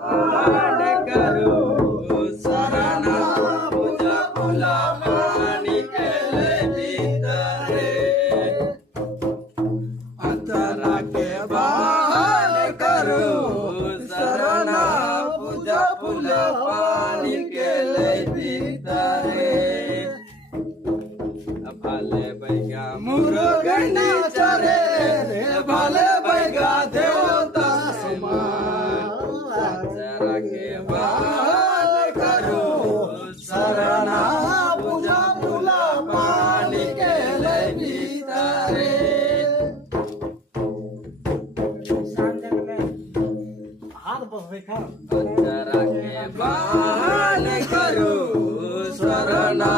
पान करू शरणा पूजा फुला पाणी केले भीतरे अंतरा के बहान करू शरणा पूजा फुला पाणी केले भीतरे भाले बैगा मुरुगनी चरे भाले बैगा देवता जरा के बाल करो शरणा पूजा फुला पानी के ले भीतरे जरा के बाल करो शरणा